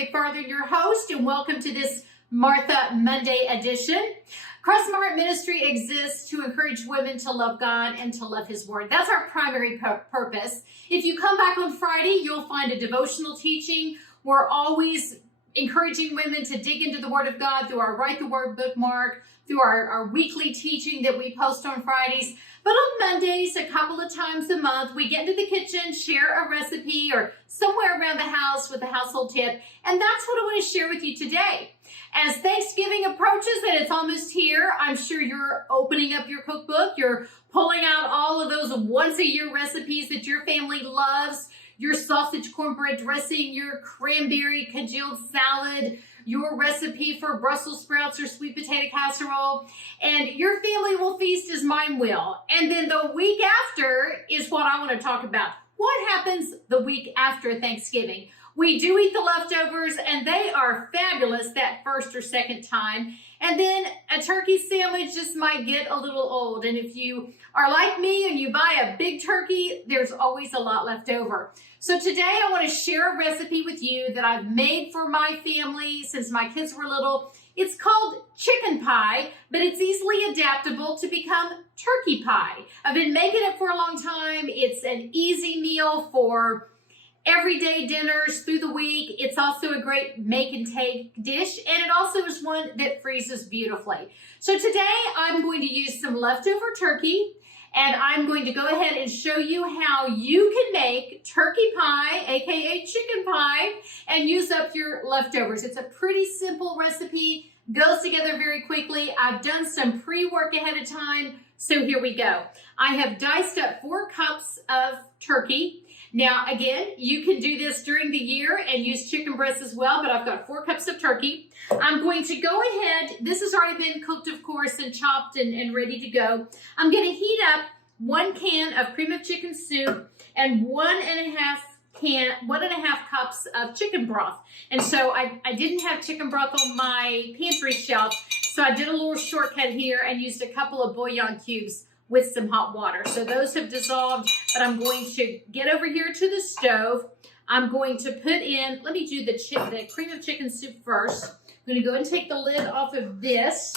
McFarland, your host, and welcome to this Martha Monday edition. Cross My Heart Ministry exists to encourage women to love God and to love His Word. That's our primary purpose. If you come back on Friday, you'll find a devotional teaching. We're always encouraging women to dig into the Word of God through our Write the Word bookmark, through our weekly teaching that we post on Fridays. But on Mondays, a couple of times a month, we get into the kitchen, share a recipe or somewhere around the house with a household tip. And that's what I want to share with you today. As Thanksgiving approaches and it's almost here, I'm sure you're opening up your cookbook. You're pulling out all of those once-a-year recipes that your family loves. Your sausage cornbread dressing, your cranberry congealed salad, your recipe for Brussels sprouts or sweet potato casserole, and your family will feast as mine will. And then the week after is what I want to talk about. What happens the week after Thanksgiving? We do eat the leftovers, and they are fabulous that first or second time. And then a turkey sandwich just might get a little old. And if you are like me and you buy a big turkey, there's always a lot left over. So today I want to share a recipe with you that I've made for my family since my kids were little. It's called chicken pie, but it's easily adaptable to become turkey pie. I've been making it for a long time. It's an easy meal for everyday dinners through the week. It's also a great make and take dish, and it also is one that freezes beautifully. So today I'm going to use some leftover turkey, and I'm going to go ahead and show you how you can make turkey pie, aka chicken pie, and use up your leftovers. It's a pretty simple recipe, goes together very quickly. I've done some pre-work ahead of time, so here we go. I have diced up 4 cups of turkey. Now, again, you can do this during the year and use chicken breasts as well, but I've got 4 cups of turkey. I'm going to go ahead, this has already been cooked, of course, and chopped and ready to go. I'm going to heat up 1 can of cream of chicken soup and 1.5 cups of chicken broth. And so I didn't have chicken broth on my pantry shelf, so I did a little shortcut here and used a couple of bouillon cubes with some hot water. So those have dissolved, but I'm going to get over here to the stove. I'm going to put in, let me do the cream of chicken soup first. I'm going to go and take the lid off of this.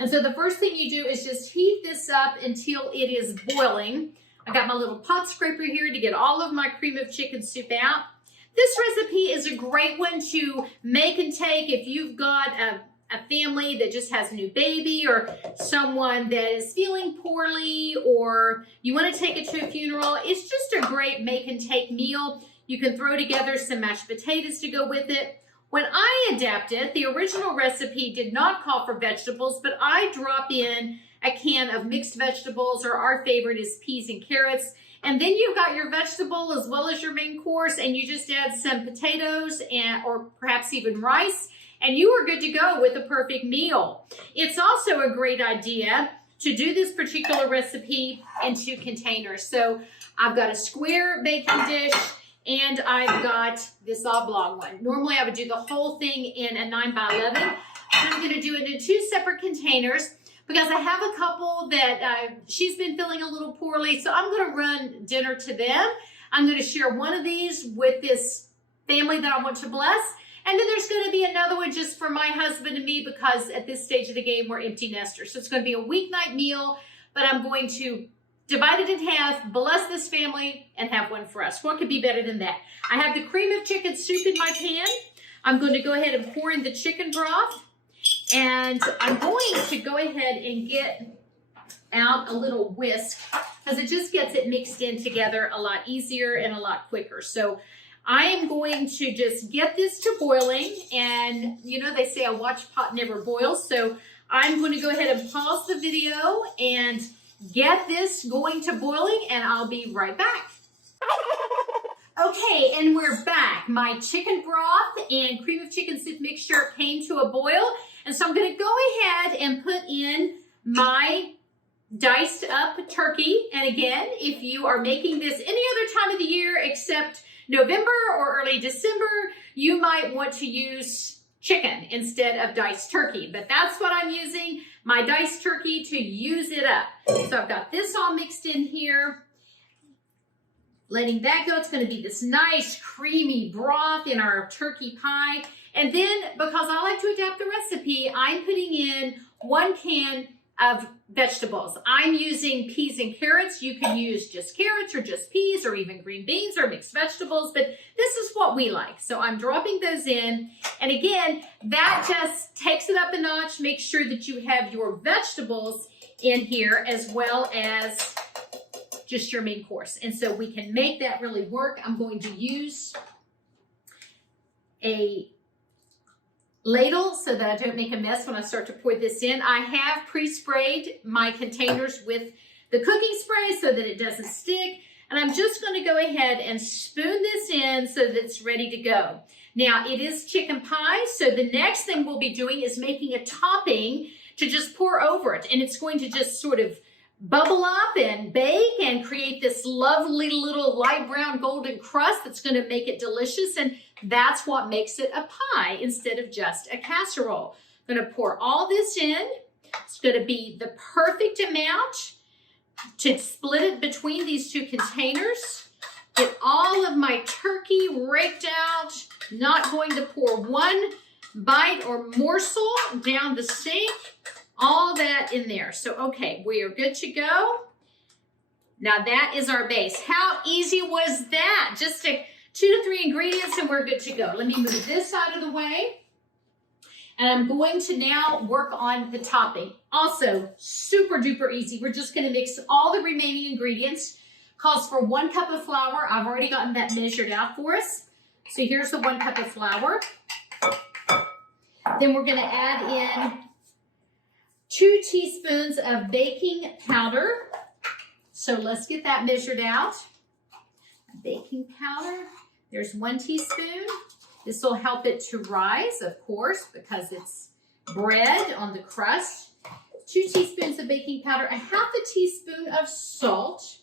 And so the first thing you do is just heat this up until it is boiling. I got my little pot scraper here to get all of my cream of chicken soup out. This recipe is a great one to make and take if you've got a family that just has a new baby, or someone that is feeling poorly, or you want to take it to a funeral. It's just a great make and take meal. You can throw together some mashed potatoes to go with it. When I adapted, the original recipe did not call for vegetables, but I drop in a can of mixed vegetables, or our favorite is peas and carrots. And then you've got your vegetable as well as your main course, and you just add some potatoes or perhaps even rice, and you are good to go with a perfect meal. It's also a great idea to do this particular recipe in 2 containers. So I've got a square baking dish, and I've got this oblong one. Normally I would do the whole thing in a 9x11. I'm going to do it in 2 separate containers because I have a couple that she's been feeling a little poorly, so I'm going to run dinner to them. I'm going to share one of these with this family that I want to bless. And then there's going to be another one just for my husband and me, because at this stage of the game, we're empty nesters. So it's going to be a weeknight meal, but I'm going to divide it in half, bless this family, and have one for us. What could be better than that? I have the cream of chicken soup in my pan. I'm going to go ahead and pour in the chicken broth. And I'm going to go ahead and get out a little whisk, because it just gets it mixed in together a lot easier and a lot quicker. So I am going to just get this to boiling, and you know, they say a watch pot never boils, so I'm going to go ahead and pause the video and get this going to boiling, and I'll be right back. Okay, and we're back. My chicken broth and cream of chicken soup mixture came to a boil, and so I'm going to go ahead and put in my diced up turkey. And again, if you are making this any other time of the year except November or early December, you might want to use chicken instead of diced turkey, but that's what I'm using, my diced turkey, to use it up. So I've got this all mixed in here. letting that go. It's going to be this nice creamy broth in our turkey pie. And then, because I like to adapt the recipe, I'm putting in 1 can of vegetables. I'm using peas and carrots. You can use just carrots or just peas or even green beans or mixed vegetables, but this is what we like. So I'm dropping those in. And again, that just takes it up a notch. Make sure that you have your vegetables in here as well as just your main course. And so we can make that really work. I'm going to use a ladle so that I don't make a mess when I start to pour this in. I have pre-sprayed my containers with the cooking spray so that it doesn't stick. And I'm just going to go ahead and spoon this in so that it's ready to go. Now, it is chicken pie, so the next thing we'll be doing is making a topping to just pour over it. And it's going to just sort of bubble up and bake and create this lovely little light brown golden crust that's going to make it delicious. And that's what makes it a pie instead of just a casserole. I'm going to pour all this in. It's going to be the perfect amount to split it between these 2 containers. Get all of my turkey raked out. Not going to pour 1 bite or morsel down the sink. All that in there. So, okay, we are good to go. Now that is our base. How easy was that? Just 2 to 3 ingredients and we're good to go. Let me move this out of the way. And I'm going to now work on the topping. Also, super duper easy. We're just going to mix all the remaining ingredients. Calls for 1 cup of flour. I've already gotten that measured out for us. So here's the 1 cup of flour. Then we're going to add in 2 teaspoons of baking powder. So let's get that measured out. Baking powder, there's 1 teaspoon. This will help it to rise, of course, because it's bread on the crust. 2 teaspoons of baking powder, 1/2 teaspoon of salt.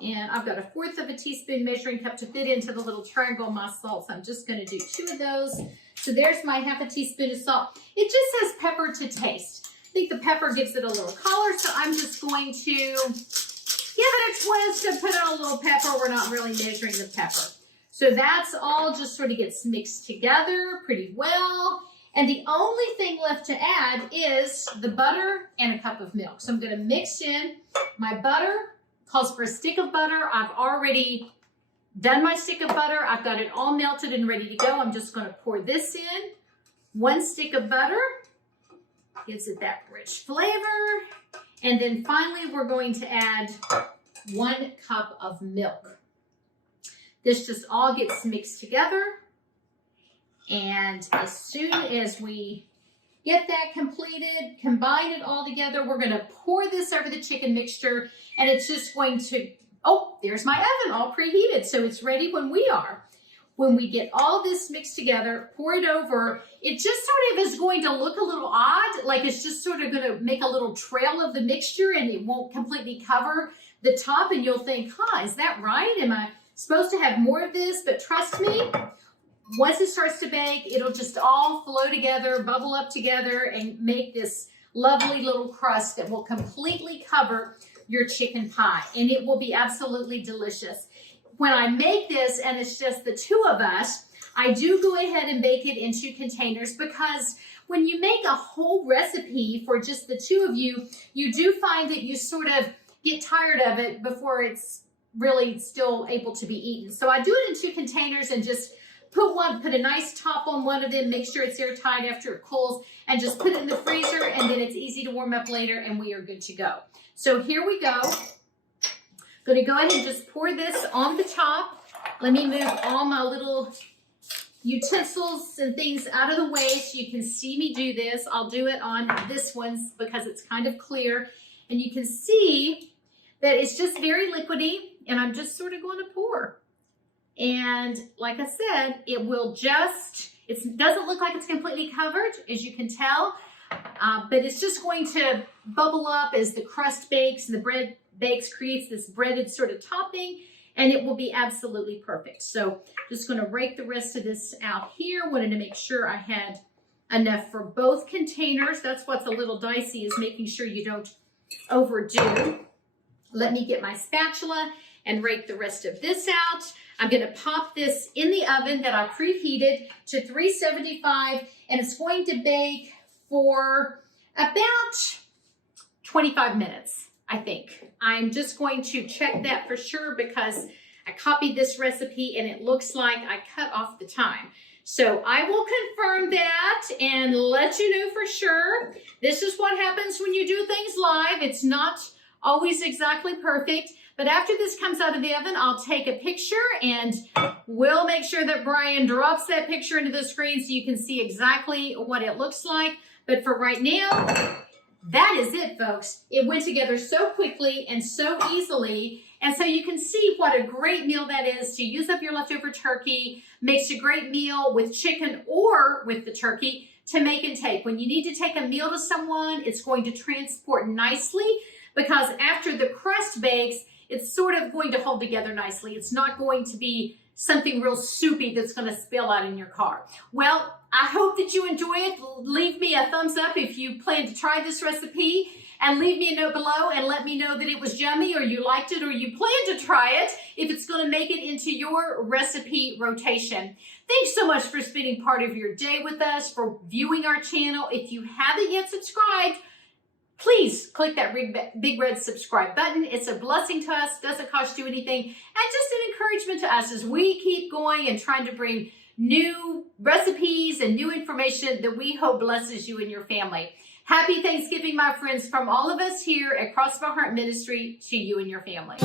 And I've got 1/4 teaspoon measuring cup to fit into the little triangle of my salt. So I'm just going to do 2 of those. So there's my 1/2 teaspoon of salt. It just says pepper to taste. I think the pepper gives it a little color, so I'm just going to give it a twist and put on a little pepper. We're not really measuring the pepper. So that's all just sort of gets mixed together pretty well. And the only thing left to add is the butter and a cup of milk. So I'm going to mix in my butter. Calls for a stick of butter. I've already done my stick of butter. I've got it all melted and ready to go. I'm just going to pour this in. 1 stick of butter. Gives it that rich flavor. And then finally, we're going to add 1 cup of milk. This just all gets mixed together. And as soon as we get that completed, combine it all together, we're going to pour this over the chicken mixture. And it's just going to, oh, there's my oven all preheated. So it's ready when we are. When we get all this mixed together, pour it over, it just sort of is going to look a little odd, like it's just sort of going to make a little trail of the mixture and it won't completely cover the top. And you'll think, is that right? Am I supposed to have more of this? But trust me, once it starts to bake, it'll just all flow together, bubble up together, and make this lovely little crust that will completely cover your chicken pie. And it will be absolutely delicious. When I make this, and it's just the 2 of us, I do go ahead and bake it in 2 containers because when you make a whole recipe for just the 2 of you, you do find that you sort of get tired of it before it's really still able to be eaten. So I do it in 2 containers and just put a nice top on 1 of them, make sure it's airtight after it cools, and just put it in the freezer, and then it's easy to warm up later, and we are good to go. So here we go. I'm going to go ahead and just pour this on the top. Let me move all my little utensils and things out of the way so you can see me do this. I'll do it on this one because it's kind of clear. And you can see that it's just very liquidy, and I'm just sort of going to pour. And like I said, it will just, it doesn't look like it's completely covered, as you can tell, but it's just going to bubble up as the crust bakes and the bread bakes, creates this breaded sort of topping, and it will be absolutely perfect. So just going to rake the rest of this out here. Wanted to make sure I had enough for both containers. That's what's a little dicey, is making sure you don't overdo. Let me get my spatula and rake the rest of this out. I'm going to pop this in the oven that I preheated to 375, and it's going to bake for about 25 minutes, I think. I'm just going to check that for sure because I copied this recipe and it looks like I cut off the time. So I will confirm that and let you know for sure. This is what happens when you do things live. It's not always exactly perfect. But after this comes out of the oven, I'll take a picture and we'll make sure that Brian drops that picture into the screen so you can see exactly what it looks like. But for right now, that is it, folks. It went together so quickly and so easily. And so you can see what a great meal that is to use up your leftover turkey. Makes a great meal with chicken or with the turkey to make and take. When you need to take a meal to someone, it's going to transport nicely because after the crust bakes, it's sort of going to hold together nicely. It's not going to be something real soupy that's going to spill out in your car. Well, I hope that you enjoy it. Leave me a thumbs up if you plan to try this recipe, and leave me a note below and let me know that it was yummy or you liked it or you plan to try it if it's going to make it into your recipe rotation. Thanks so much for spending part of your day with us, for viewing our channel. If you haven't yet subscribed, please click that big red subscribe button. It's a blessing to us, doesn't cost you anything, and just an encouragement to us as we keep going and trying to bring new recipes and new information that we hope blesses you and your family. Happy Thanksgiving, my friends, from all of us here at Cross of Our Heart Ministry to you and your family.